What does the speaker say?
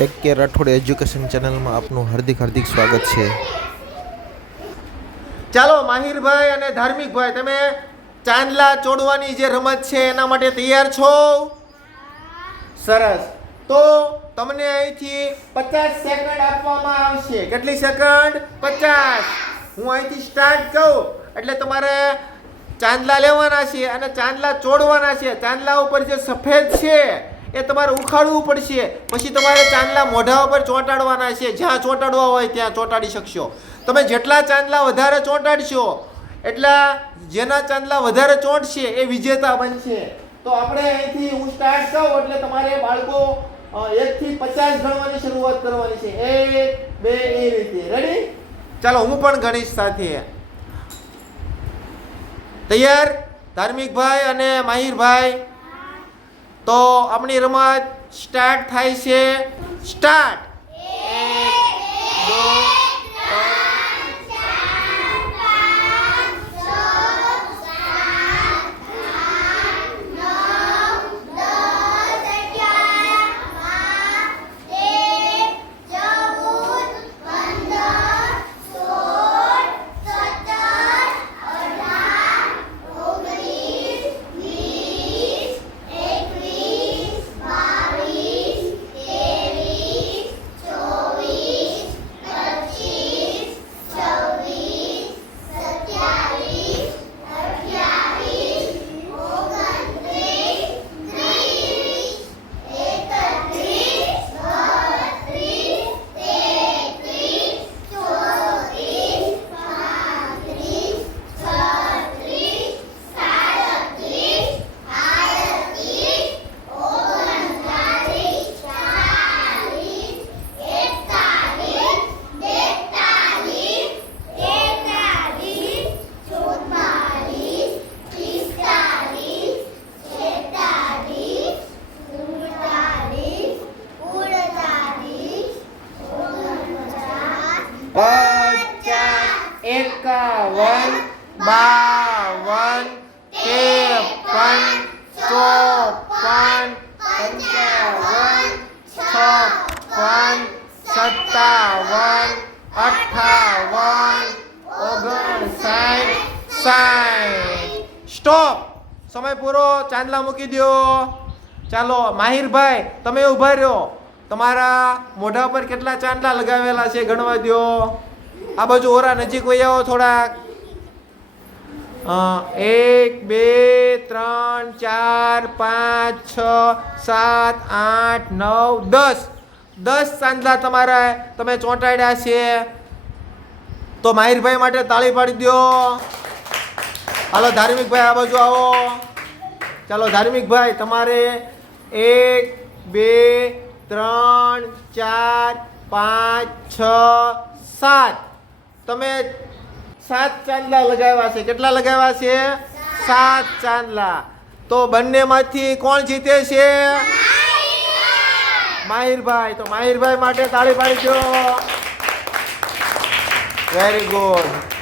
એક કે રાઠોડ એજ્યુકેશન ચેનલમાં આપનું હાર્દિક હાર્દિક સ્વાગત છે. ચાલો, માહિરભાઈ અને ધાર્મિકભાઈ, તમે ચાંદલા ચોડવાની જે રમત છે એના માટે તૈયાર છો? સરસ. તો તમને અહીંથી પચાસ સેકન્ડ આપવામાં આવશે. કેટલી સેકન્ડ? પચાસ. હું અહીંથી સ્ટાર્ટ કહું એટલે તમારે ચાંદલા લેવાના છે અને ચાંદલા ચોડવાના છે. ચાંદલા ઉપર જે સફેદ છે એ તમારે ઉખાડવું પડશે. પછી તમારે ચાંદલા મોઢા ઉપર ચોંટાડવાના છે. જ્યાં ચોંટાડવા હોય ત્યાં ચોંટાડી શકશો. તમે જેટલા ચાંદલા વધારે ચોંટાડશો, એટલા જેના ચાંદલા વધારે ચોંટશે એ વિજેતા બનશે. તો આપણે અહીંથી હું સ્ટાર્ટ કહું એટલે તમારે બાળકો એકથી પચાસ ગણવાની શરૂઆત કરવાની છે. એક, બે, એ રીતે. રેડી ચાલો, હું પણ ગણીશ સાથે. તૈયાર? ધાર્મિકભાઈ અને માહિરભાઈ. તો આપણી રમત સ્ટાર્ટ થાય છે. સ્ટાર્ટ પચાસ એકાવન, બાવન, ત્રેપન, ચોપન, પંચાવન, છપ્પન, સત્તાવન, અઠાવન, ઓગણસાઠ, સાઠ. સ્ટોપ. સમય પૂરો. ચાંદલા મૂકી દો ચાલો, માહિરભાઈ, તમે ઊભા રહ્યો. તમારા મોઢા પર કેટલા ચાંદલા લગાવેલા છે ગણવા દો આ બાજુ ઓરા નજીક વહી આવો થોડાક. એક, બે, ત્રણ, ચાર, પાંચ, છ, સાત, આઠ, નવ, દસ. દસ સાંજલા તમારા, તમે ચોંટાડ્યા છે. તો માહિરભાઈ માટે તાળી પાડી દો હાલો, ધાર્મિકભાઈ આ બાજુ આવો. ચાલો, ધાર્મિકભાઈ, તમારે એક, બે, ત્રણ, ચાર, પાંચ, છ, સાત. તમે સાત ચાંદલા લગાવ્યા છે. કેટલા લગાવ્યા છે? સાત ચાંદલા. તો બંનેમાંથી કોણ જીતે છે? માહિરભાઈ. તો માહિરભાઈ માટે તાળી પાડી દો. Very good